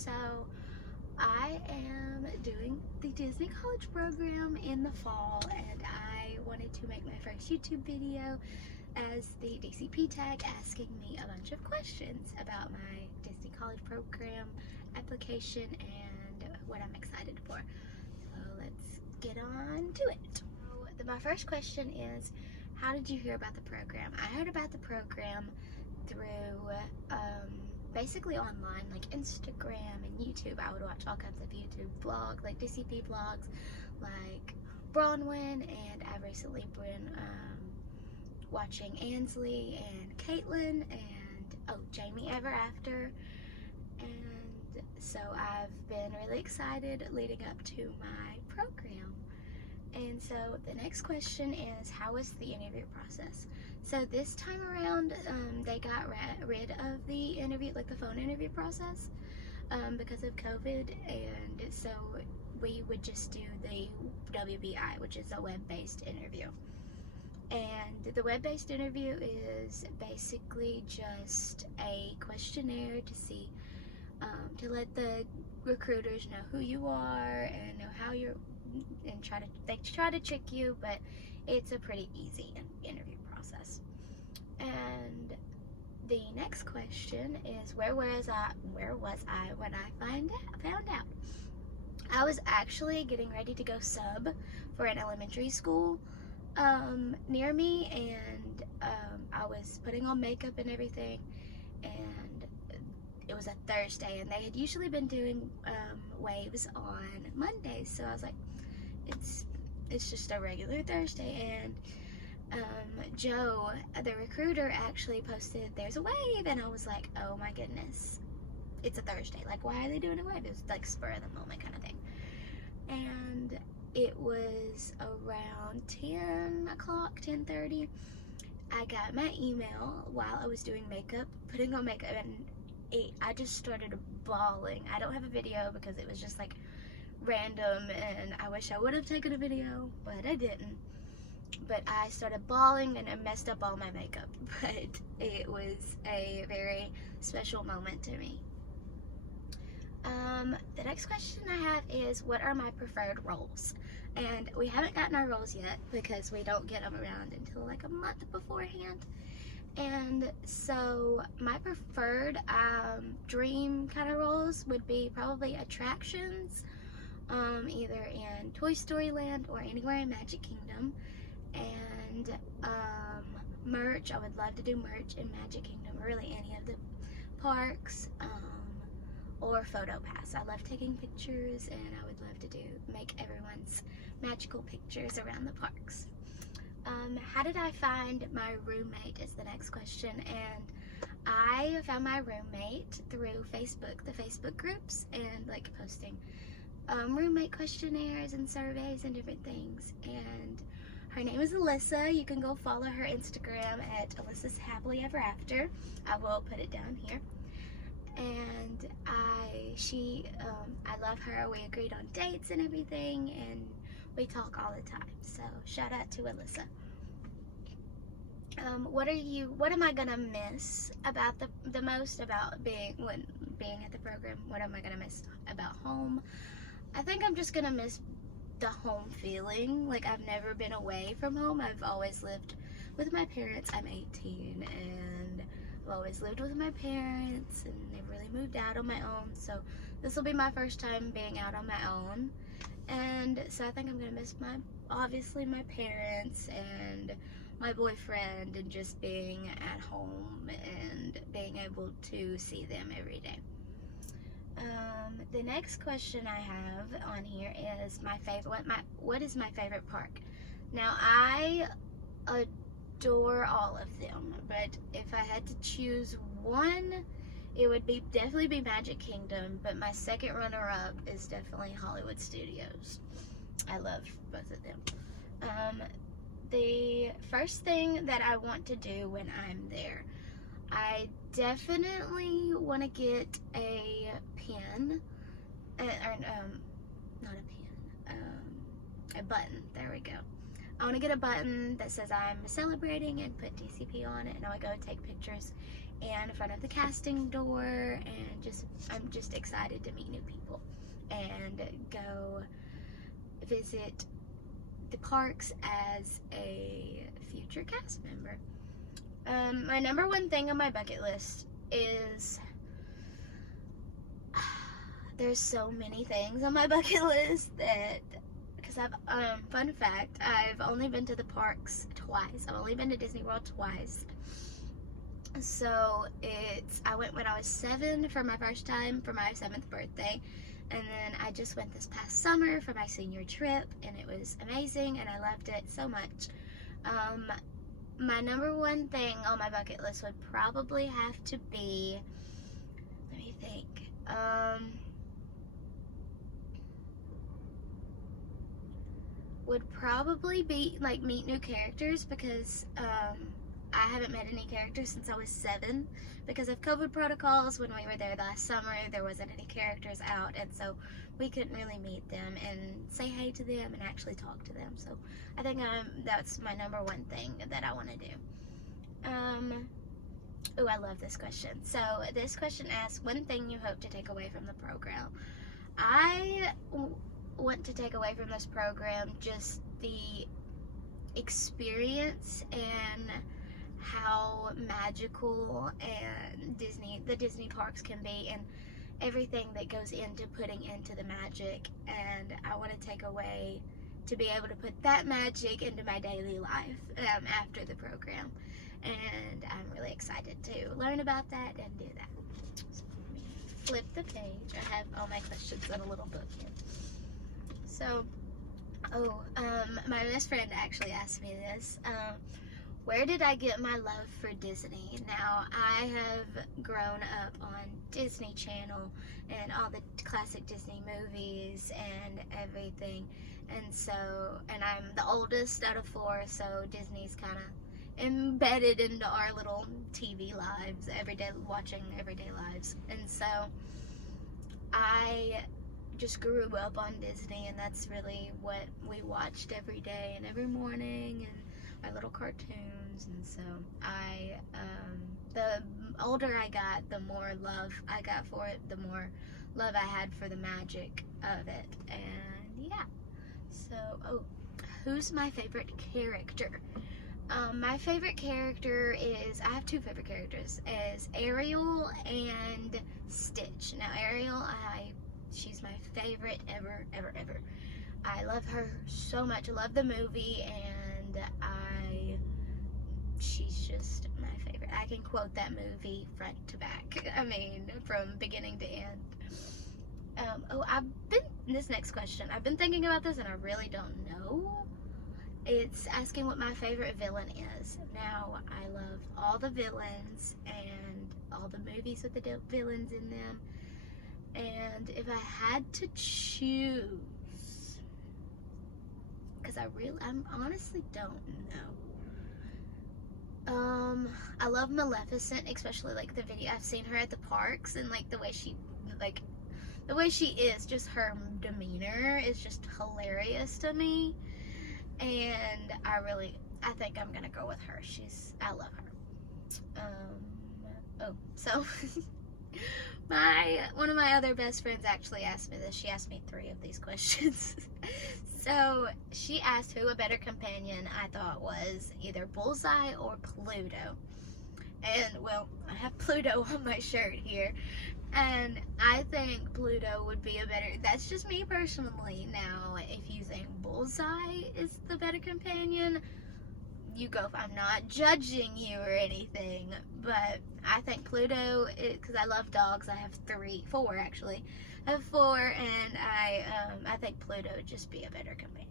So I am doing the Disney College program in the fall, and I wanted to make my first YouTube video as the Dcp Tag, asking me a bunch of questions about my Disney College program application and what I'm excited for. So let's get on to it. So my first question is, how did you hear about the program? I heard about the program through basically online, like Instagram and YouTube. I would watch all kinds of YouTube vlogs, like DCP vlogs, like Bronwyn, and I've recently been watching Ansley and Caitlin and Jamie Ever After, and so I've been really excited leading up to my program. And so the next question is, how was the interview process? So this time around, they got rid of the interview, like the phone interview process, because of COVID, and so we would just do the WBI, which is a web-based interview. And the web-based interview is basically just a questionnaire to see, to let the recruiters know who you are and know how you're, and they try to trick you, but it's a pretty easy interview process. And the next question is, where was I when I found out? I was actually getting ready to go sub for an elementary school near me, and I was putting on makeup and everything, and it was a Thursday, and they had usually been doing waves on Mondays, so I was like, it's just a regular Thursday. And Joe, the recruiter, actually posted there's a wave, and I was like, oh my goodness, it's a Thursday, like why are they doing a wave? It was like spur of the moment kind of thing. And it was around 10 o'clock, 10:30. I got my email while I was doing makeup, putting on makeup, and I just started bawling. I don't have a video because it was just like random, and I wish I would have taken a video, but I didn't. But I started bawling, and I messed up all my makeup, but it was a very special moment to me. The next question I have is, what are my preferred roles? And we haven't gotten our roles yet because we don't get them around until like a month beforehand. And so my preferred dream kind of roles would be probably attractions, either in Toy Story Land or anywhere in Magic Kingdom. And merch, I would love to do merch in Magic Kingdom, or really any of the parks, or photo pass. I love taking pictures, and I would love to make everyone's magical pictures around the parks. How did I find my roommate is the next question, and I found my roommate through Facebook, the Facebook groups, and like posting roommate questionnaires and surveys and different things. And her name is Alyssa. You can go follow her Instagram at Alyssa's Happily Ever After. I will put it down here. And I love her. We agreed on dates and everything, and we talk all the time. So shout out to Alyssa. What am I gonna miss about the most about being at the program? What am I gonna miss about home? I think I'm just gonna miss the home feeling. Like, I've never been away from home. I've always lived with my parents. I'm 18, and I've always lived with my parents and never really moved out on my own. So this will be my first time being out on my own. And so I think I'm gonna miss obviously my parents and my boyfriend, and just being at home and being able to see them every day. The next question I have on here is what is my favorite park? Now, I adore all of them, but if I had to choose one, it would definitely be Magic Kingdom, but my second runner-up is definitely Hollywood Studios. I love both of them. The first thing that I want to do when I'm there, I definitely want to get a pin, not a pin, a button, there we go. I want to get a button that says I'm celebrating and put DCP on it, and I would go and take pictures in front of the casting door, and I'm just excited to meet new people and go visit the parks as a future cast member. My number one thing on my bucket list is, there's so many things on my bucket list that, because fun fact, I've only been to the parks twice. I've only been to Disney World twice. So I went when I was 7 for my first time for my 7th birthday, and then I just went this past summer for my senior trip, and it was amazing, and I loved it so much. My number one thing on my bucket list would probably have to be, let me think, would probably be like meet new characters, because I haven't met any characters since I was 7 because of COVID protocols. When we were there last summer, there wasn't any characters out, and so we couldn't really meet them and say hey to them and actually talk to them. So I think that's my number one thing that I want to do. Oh, I love this question. So this question asks, one thing you hope to take away from the program. I want to take away from this program just the experience and how magical and the Disney parks can be, and everything that goes into putting into the magic. And I want to take away to be able to put that magic into my daily life after the program, and I'm really excited to learn about that and do that. So let me flip the page. I have all my questions in a little book here. So, my best friend actually asked me this. Where did I get my love for Disney? Now, I have grown up on Disney Channel and all the classic Disney movies and everything. And I'm the oldest out of 4, so Disney's kind of embedded into our little TV lives, watching everyday lives. And so I just grew up on Disney, and that's really what we watched every day and every morning, and my little cartoons. And so the older I got, the more love I got for it, the more love I had for the magic of it. And yeah, so who's my favorite character? My favorite character is, I have 2 favorite characters, is Ariel and Stitch. Now Ariel, she's my favorite ever. I love her so much. I love the movie, and she's just my favorite. I can quote that movie front to back. I mean, from beginning to end. This next question, I've been thinking about this and I really don't know. It's asking what my favorite villain is. Now, I love all the villains and all the movies with the villains in them. And if I had to choose, because I honestly don't know. I love Maleficent, especially like the video. I've seen her at the parks, and like the way she is, just her demeanor is just hilarious to me. And I think I'm gonna go with her. I love her. So one of my other best friends actually asked me this. She asked me 3 of these questions. So she asked who a better companion I thought was, either Bullseye or Pluto. And well, I have Pluto on my shirt here, and I think Pluto would be that's just me personally. Now, if you think Bullseye is the better companion, you go. I'm not judging you or anything, but I think Pluto, because I love dogs. I have 4 actually. I have 4, and I think Pluto would just be a better companion.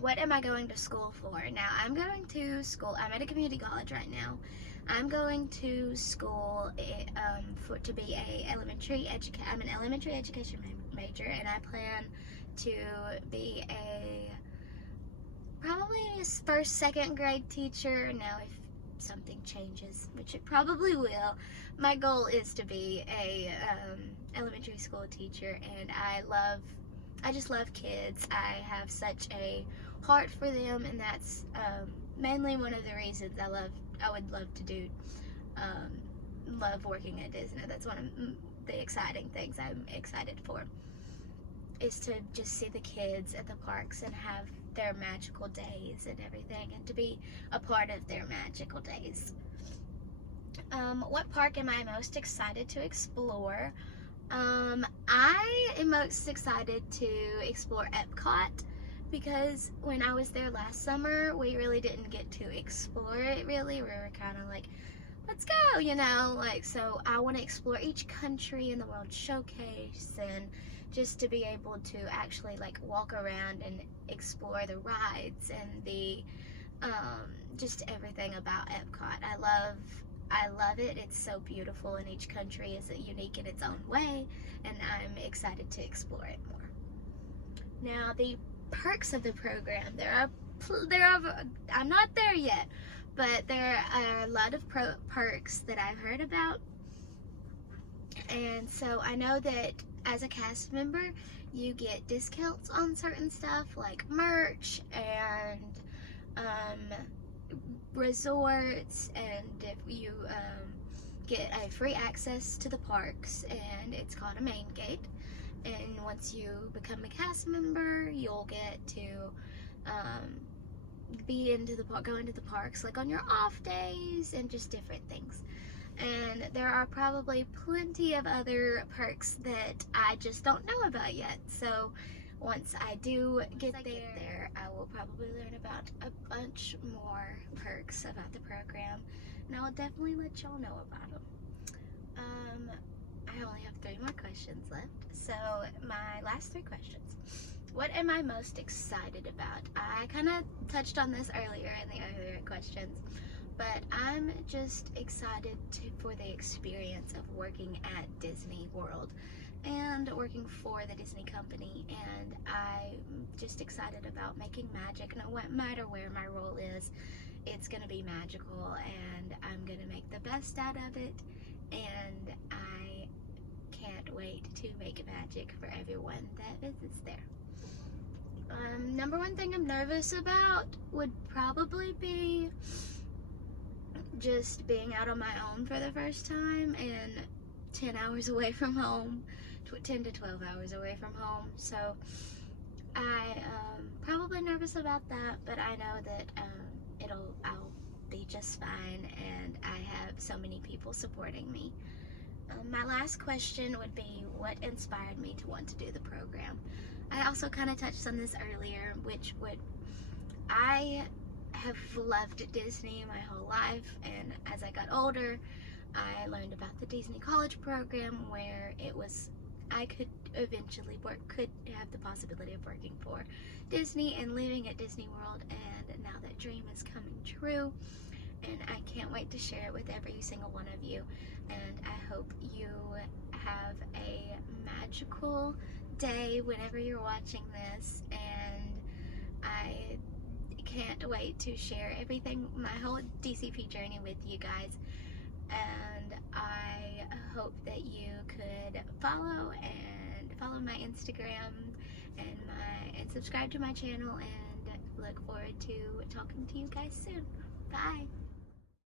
What am I going to school for? Now, I'm going to school. I'm at a community college right now. I'm going to school to be I'm an elementary education major, and I plan to be probably a 1st, 2nd grade teacher. Now, if something changes, which it probably will, my goal is to be a elementary school teacher, and I just love kids. I have such a heart for them, and that's mainly one of the reasons I would love to do, love working at Disney. That's one of the exciting things I'm excited for, is to just see the kids at the parks and have their magical days and everything, and to be a part of their magical days. What park am I most excited to explore? I am most excited to explore Epcot, because when I was there last summer, we really didn't get to explore it really. We were kind of like, let's go, you know, like, so I want to explore each country in the World Showcase, and just to be able to actually like walk around and explore the rides and the just everything about Epcot. I love it. It's so beautiful, and each country is unique in its own way, and I'm excited to explore it more. Now, the perks of the program, I'm not there yet, but there are a lot of perks that I've heard about. And so I know that as a cast member, you get discounts on certain stuff like merch and resorts, and if you get a free access to the parks, and it's called a main gate. And once you become a cast member, you'll get to go into the parks like on your off days and just different things. And there are probably plenty of other perks that I just don't know about yet. So once I do get there, I will probably learn about a bunch more perks about the program, and I will definitely let y'all know about them. I only have 3 more questions left. So my last 3 questions. What am I most excited about? I kind of touched on this earlier in the earlier questions, but I'm just excited for the experience of working at Disney World and working for the Disney company, and I'm just excited about making magic. No matter where my role is, it's going to be magical, and I'm going to make the best out of it, and I can't wait to make magic for everyone that visits there. Number one thing I'm nervous about would probably be just being out on my own for the first time and 10 hours away from home, 10 to 12 hours away from home. So I'm probably nervous about that, but I know that I'll be just fine, and I have so many people supporting me. My last question would be, what inspired me to want to do the program? I also kind of touched on this earlier, I have loved Disney my whole life, and as I got older, I learned about the Disney College program, where I could eventually could have the possibility of working for Disney and living at Disney World, and now that dream is coming true, and I can't wait to share it with every single one of you. And I hope you have a magical day whenever you're watching this, and I can't wait to share everything, my whole DCP journey with you guys. And I hope that you could follow my Instagram and subscribe to my channel, and look forward to talking to you guys soon. Bye.